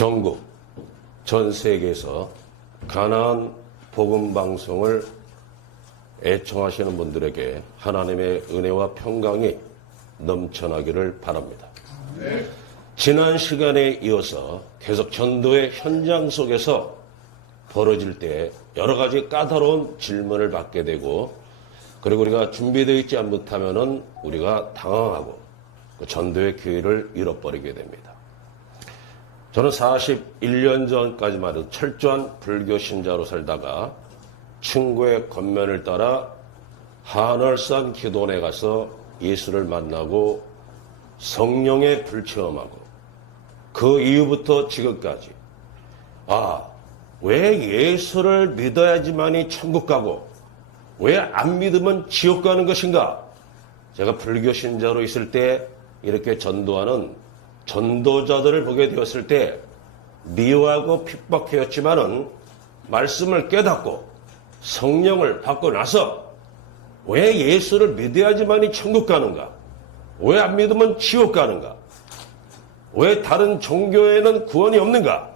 전국, 전 세계에서 가나안 복음 방송을 애청하시는 분들에게 하나님의 은혜와 평강이 넘쳐나기를 바랍니다. 지난 시간에 이어서 계속 전도의 현장 속에서 벌어질 때 여러 가지 까다로운 질문을 받게 되고, 그리고 우리가 준비되어 있지 못하면은 우리가 당황하고 그 전도의 기회를 잃어버리게 됩니다. 저는 41년 전까지만 해도 철저한 불교 신자로 살다가 친구의 권면을 따라 한월산 기도원에 가서 예수를 만나고 성령의 불체험하고, 그 이후부터 지금까지 왜 예수를 믿어야지만이 천국 가고 왜 안 믿으면 지옥 가는 것인가? 제가 불교 신자로 있을 때 이렇게 전도하는 전도자들을 보게 되었을 때 미워하고 핍박하였지만은 말씀을 깨닫고 성령을 받고 나서 왜 예수를 믿어야지만이 천국 가는가? 왜 안 믿으면 지옥 가는가? 왜 다른 종교에는 구원이 없는가?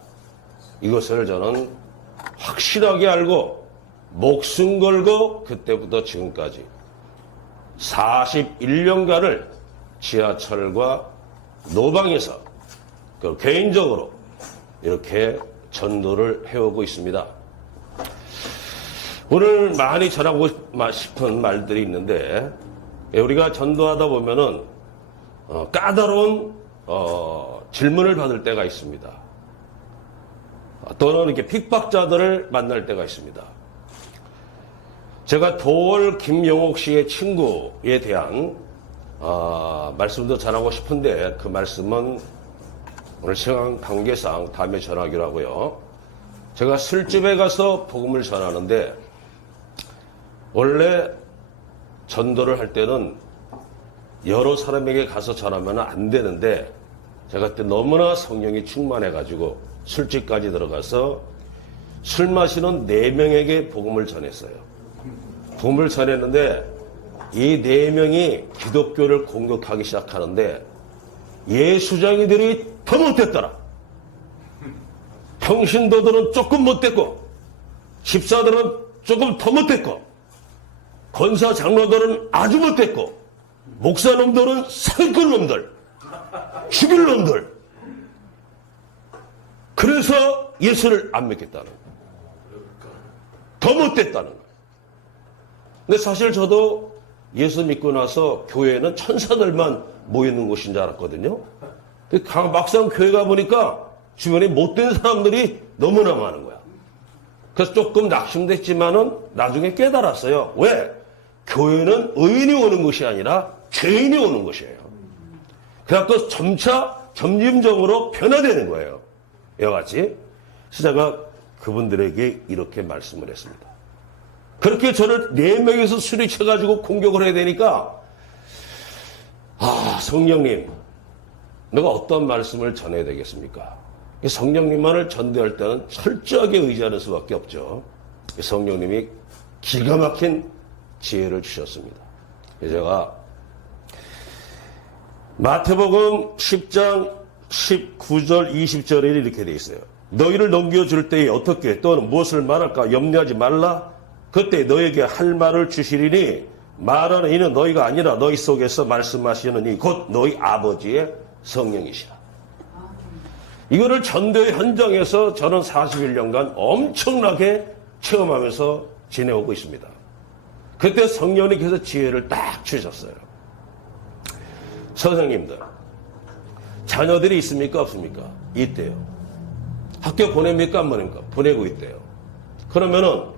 이것을 저는 확실하게 알고 목숨 걸고 그때부터 지금까지 41년간을 지하철과 노방에서 개인적으로 이렇게 전도를 해오고 있습니다. 오늘 많이 전하고 싶은 말들이 있는데, 우리가 전도하다 보면은 까다로운 질문을 받을 때가 있습니다. 또는 이렇게 핍박자들을 만날 때가 있습니다. 제가 도월 김영옥 씨의 친구에 대한 말씀도 전하고 싶은데, 그 말씀은 오늘 시간 관계상 다음에 전하기로 하고요. 제가 술집에 가서 복음을 전하는데, 원래 전도를 할 때는 여러 사람에게 가서 전하면 안 되는데, 제가 그때 너무나 성령이 충만해가지고 술집까지 들어가서 술 마시는 4명에게 복음을 전했어요. 복음을 전했는데 이 4명이 기독교를 공격하기 시작하는데 예수장이들이 더 못됐더라. 평신도들은 조금 못됐고, 집사들은 조금 더 못됐고, 권사 장로들은 아주 못됐고, 목사놈들은 사기꾼 놈들, 죽일 놈들. 그래서 예수를 안 믿겠다는 거예요. 더 못됐다는 거예요. 근데 사실 저도 예수 믿고 나서 교회는 천사들만 모이는 곳인 줄 알았거든요. 막상 교회 가보니까 주변에 못된 사람들이 너무나 많은 거야. 그래서 조금 낙심됐지만은 나중에 깨달았어요. 왜? 교회는 의인이 오는 것이 아니라 죄인이 오는 것이에요. 그래서 점진적으로 변화되는 거예요. 이와같이. 그래서 제가 그분들에게 이렇게 말씀을 했습니다. 그렇게 저를 4명에서 술이 쳐가지고 공격을 해야 되니까, 성령님, 내가 어떤 말씀을 전해야 되겠습니까? 성령님만을 전도할 때는 철저하게 의지하는 수밖에 없죠. 성령님이 기가 막힌 지혜를 주셨습니다. 제가 마태복음 10장 19절 20절에 이렇게 되어 있어요. 너희를 넘겨줄 때에 어떻게 또는 무엇을 말할까 염려하지 말라. 그때 너에게 할 말을 주시리니 말하는 이는 너희가 아니라 너희 속에서 말씀하시는 이 곧 너희 아버지의 성령이시라. 이거를 전도의 현장에서 저는 41년간 엄청나게 체험하면서 지내오고 있습니다. 그때 성령님께서 지혜를 딱 주셨어요. 선생님들, 자녀들이 있습니까 없습니까? 있대요. 학교 보냅니까 안 보냅니까? 보내고 있대요. 그러면은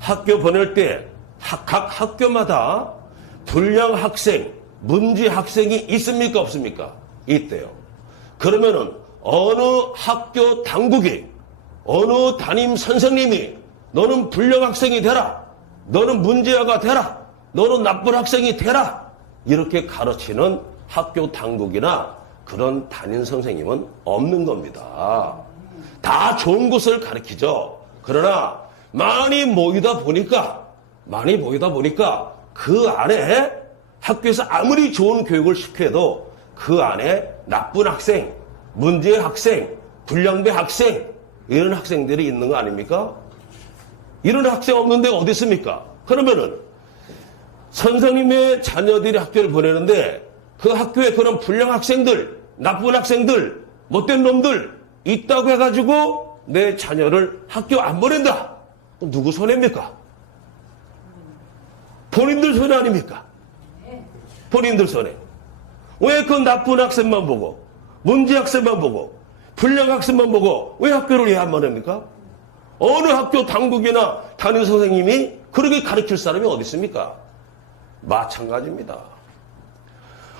학교 보낼 때 각 학교마다 불량 학생, 문제 학생이 있습니까 없습니까? 있대요. 그러면은 어느 학교 당국이, 어느 담임 선생님이 너는 불량 학생이 되라, 너는 문제아가 되라, 너는 나쁜 학생이 되라, 이렇게 가르치는 학교 당국이나 그런 담임 선생님은 없는 겁니다. 다 좋은 것을 가르치죠. 그러나 많이 모이다 보니까 그 안에 학교에서 아무리 좋은 교육을 시켜도 그 안에 나쁜 학생, 문제 학생, 불량배 학생, 이런 학생들이 있는 거 아닙니까? 이런 학생 없는 데가 어디 있습니까? 그러면은 선생님의 자녀들이 학교를 보내는데 그 학교에 그런 불량 학생들, 나쁜 학생들, 못된 놈들 있다고 해가지고 내 자녀를 학교 안 보낸다. 그럼 누구 손해입니까? 본인들 손해 아닙니까? 본인들 손해. 왜 그 나쁜 학생만 보고, 문제 학생만 보고, 불량 학생만 보고 왜 학교를 안 보냅니까? 어느 학교 당국이나 담임 선생님이 그렇게 가르칠 사람이 어디 있습니까? 마찬가지입니다.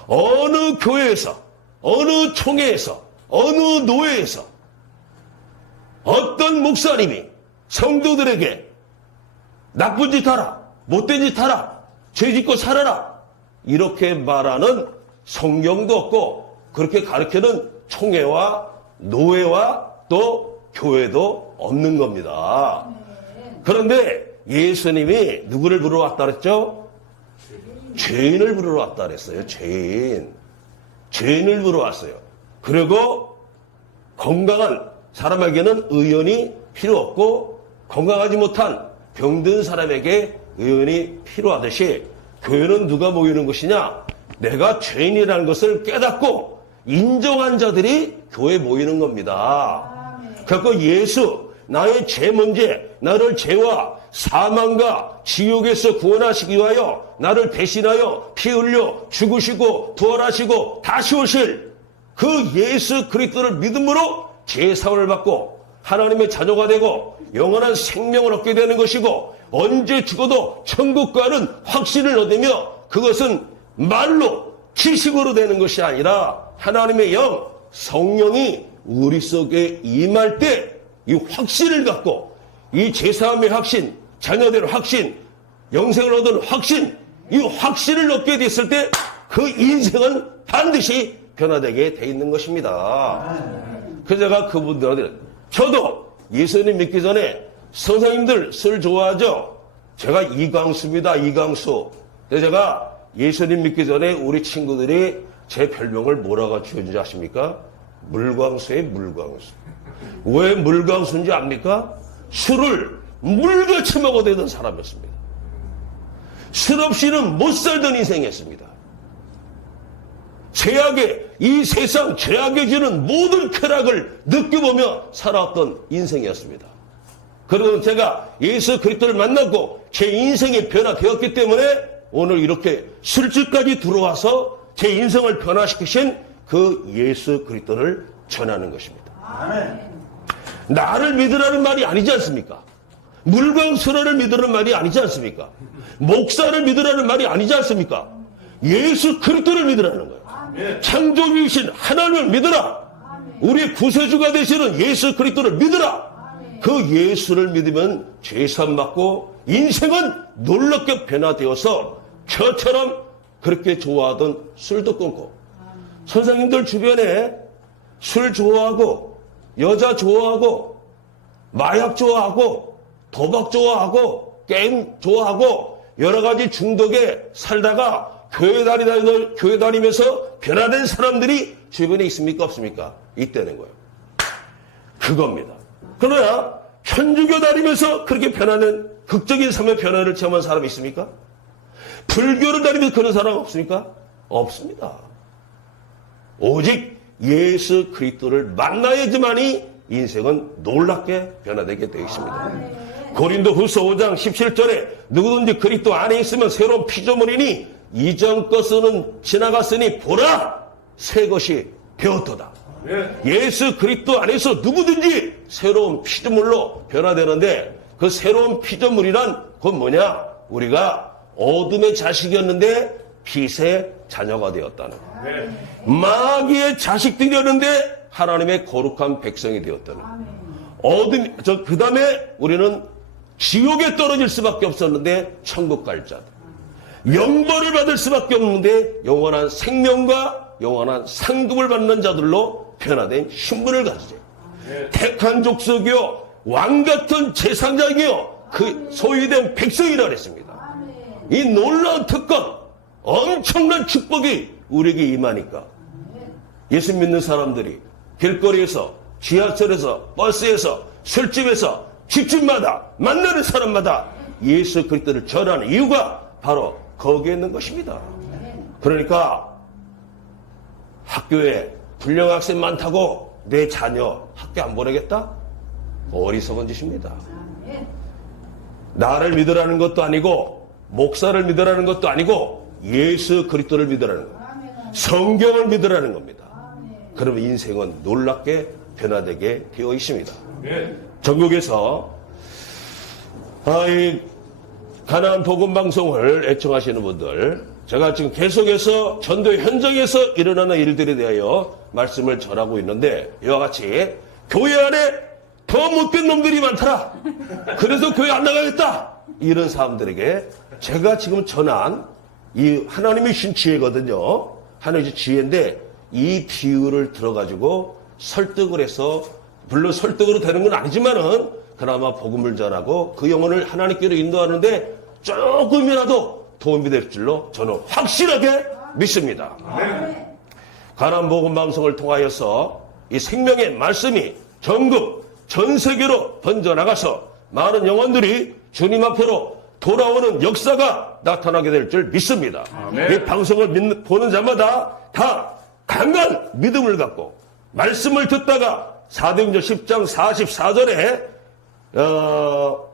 어느 교회에서, 어느 총회에서, 어느 노회에서 어떤 목사님이 성도들에게 나쁜 짓 하라, 못된 짓 하라, 죄 짓고 살아라 이렇게 말하는 성경도 없고 그렇게 가르치는 총회와 노회와 또 교회도 없는 겁니다. 그런데 예수님이 누구를 부르러 왔다 그랬죠? 죄인을 부르러 왔다 그랬어요. 죄인을 부르러 왔어요. 그리고 건강한 사람에게는 의원이 필요 없고 건강하지 못한 병든 사람에게 의원이 필요하듯이 교회는 누가 모이는 것이냐? 내가 죄인이라는 것을 깨닫고 인정한 자들이 교회에 모이는 겁니다. 그래서 예수, 나의 죄 문제, 나를 죄와 사망과 지옥에서 구원하시기 위하여 나를 대신하여 피 흘려 죽으시고 부활하시고 다시 오실 그 예수 그리스도를 믿음으로 죄사함을 받고 하나님의 자녀가 되고 영원한 생명을 얻게 되는 것이고 언제 죽어도 천국 가는 확신을 얻으며 그것은 말로 지식으로 되는 것이 아니라 하나님의 영, 성령이 우리 속에 임할 때 이 확신을 갖고 이 제사함의 확신, 자녀들의 확신, 영생을 얻은 확신, 이 확신을 얻게 됐을 때 그 인생은 반드시 변화되게 돼 있는 것입니다. 그래서 제가 그분들한테 저도 예수님 믿기 전에 선생님들 술 좋아하죠? 제가 이광수입니다. 이광수. 근데 제가 예수님 믿기 전에 우리 친구들이 제 별명을 뭐라고 지어준지 아십니까? 물광수의 물광수. 왜 물광수인지 압니까? 술을 물같이 먹어대던 사람이었습니다. 술 없이는 못 살던 인생이었습니다. 죄악의 이 세상 죄악에 주는 모든 쾌락을 느껴보며 살아왔던 인생이었습니다. 그러나 제가 예수 그리스도를 만났고 제 인생이 변화되었기 때문에 오늘 이렇게 술집까지 들어와서 제 인생을 변화시키신 그 예수 그리스도를 전하는 것입니다. 아멘. 나를 믿으라는 말이 아니지 않습니까? 물광수라를 믿으라는 말이 아니지 않습니까? 목사를 믿으라는 말이 아니지 않습니까? 예수 그리스도를 믿으라는 거예요. 아멘. 창조주이신 하나님을 믿으라. 아멘. 우리 구세주가 되시는 예수 그리스도를 믿으라. 아멘. 그 예수를 믿으면 죄사함 받고 인생은 놀랍게 변화되어서 저처럼 그렇게 좋아하던 술도 끊고 선생님들 주변에 술 좋아하고 여자 좋아하고 마약 좋아하고 도박 좋아하고 게임 좋아하고 여러 가지 중독에 살다가 교회 다니면서 변화된 사람들이 주변에 있습니까? 없습니까? 있다는 거예요. 그겁니다. 그러나 천주교 다니면서 그렇게 변하는 극적인 삶의 변화를 체험한 사람이 있습니까? 불교를 다니면서 그런 사람 없습니까? 없습니다. 오직 예수 그리스도를 만나야지만이 인생은 놀랍게 변화되게 되어 있습니다. 고린도후서 5장 17절에 누구든지 그리스도 안에 있으면 새로운 피조물이니 이전 것은 지나갔으니 보라 새 것이 되었도다. 예수 그리스도 안에서 누구든지 새로운 피조물로 변화되는데 그 새로운 피조물이란 그건 뭐냐? 우리가 어둠의 자식이었는데 빛의 자녀가 되었다는 거예요. 마귀의 자식들이었는데 하나님의 거룩한 백성이 되었다는 거예요. 그 다음에 우리는 지옥에 떨어질 수밖에 없었는데 천국 갈 자들. 영벌을 받을 수밖에 없는데 영원한 생명과 영원한 상급을 받는 자들로 변화된 신분을 가지죠. 택한 족속이요 왕같은 제사장이요 그 소유된 백성이라 그랬습니다. 이 놀라운 특권 엄청난 축복이 우리에게 임하니까 예수 믿는 사람들이 길거리에서 지하철에서, 버스에서, 술집에서, 집집마다 만나는 사람마다 예수 그리스도를 전하는 이유가 바로 거기에 있는 것입니다. 그러니까 학교에 불량 학생 많다고 내 자녀 학교 안 보내겠다? 어리석은 짓입니다. 나를 믿으라는 것도 아니고 목사를 믿으라는 것도 아니고 예수 그리스도를 믿으라는 겁니다. 성경을 믿으라는 겁니다. 그러면 인생은 놀랍게 변화되게 되어 있습니다. 전국에서 이 가나안 복음 방송을 애청하시는 분들, 제가 지금 계속해서 전도 현장에서 일어나는 일들에 대하여 말씀을 전하고 있는데, 이와 같이 교회 안에 더 못된 놈들이 많더라, 그래서 교회 안 나가겠다, 이런 사람들에게 제가 지금 전한 이 하나님이 주신 지혜거든요. 하나님의 지혜인데 이 비유를 들어가지고 설득을 해서, 물론 설득으로 되는 건 아니지만은 그나마 복음을 전하고 그 영혼을 하나님께로 인도하는데 조금이라도 도움이 될 줄로 저는 확실하게 믿습니다. 가나안 복음 방송을 통하여서 이 생명의 말씀이 전국 전 세계로 번져나가서 많은 영혼들이 주님 앞으로 돌아오는 역사가 나타나게 될 줄 믿습니다. 이 방송을 보는 자마다 다 강한 믿음을 갖고 말씀을 듣다가 사도행전 10장 44절에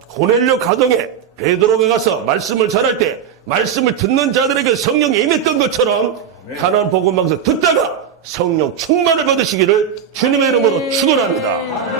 고넬료 가정에 베드로가 가서 말씀을 전할 때 말씀을 듣는 자들에게 성령이 임했던 것처럼 가나안 복음 방송 듣다가 성령 충만을 받으시기를 주님의 이름으로 축원합니다.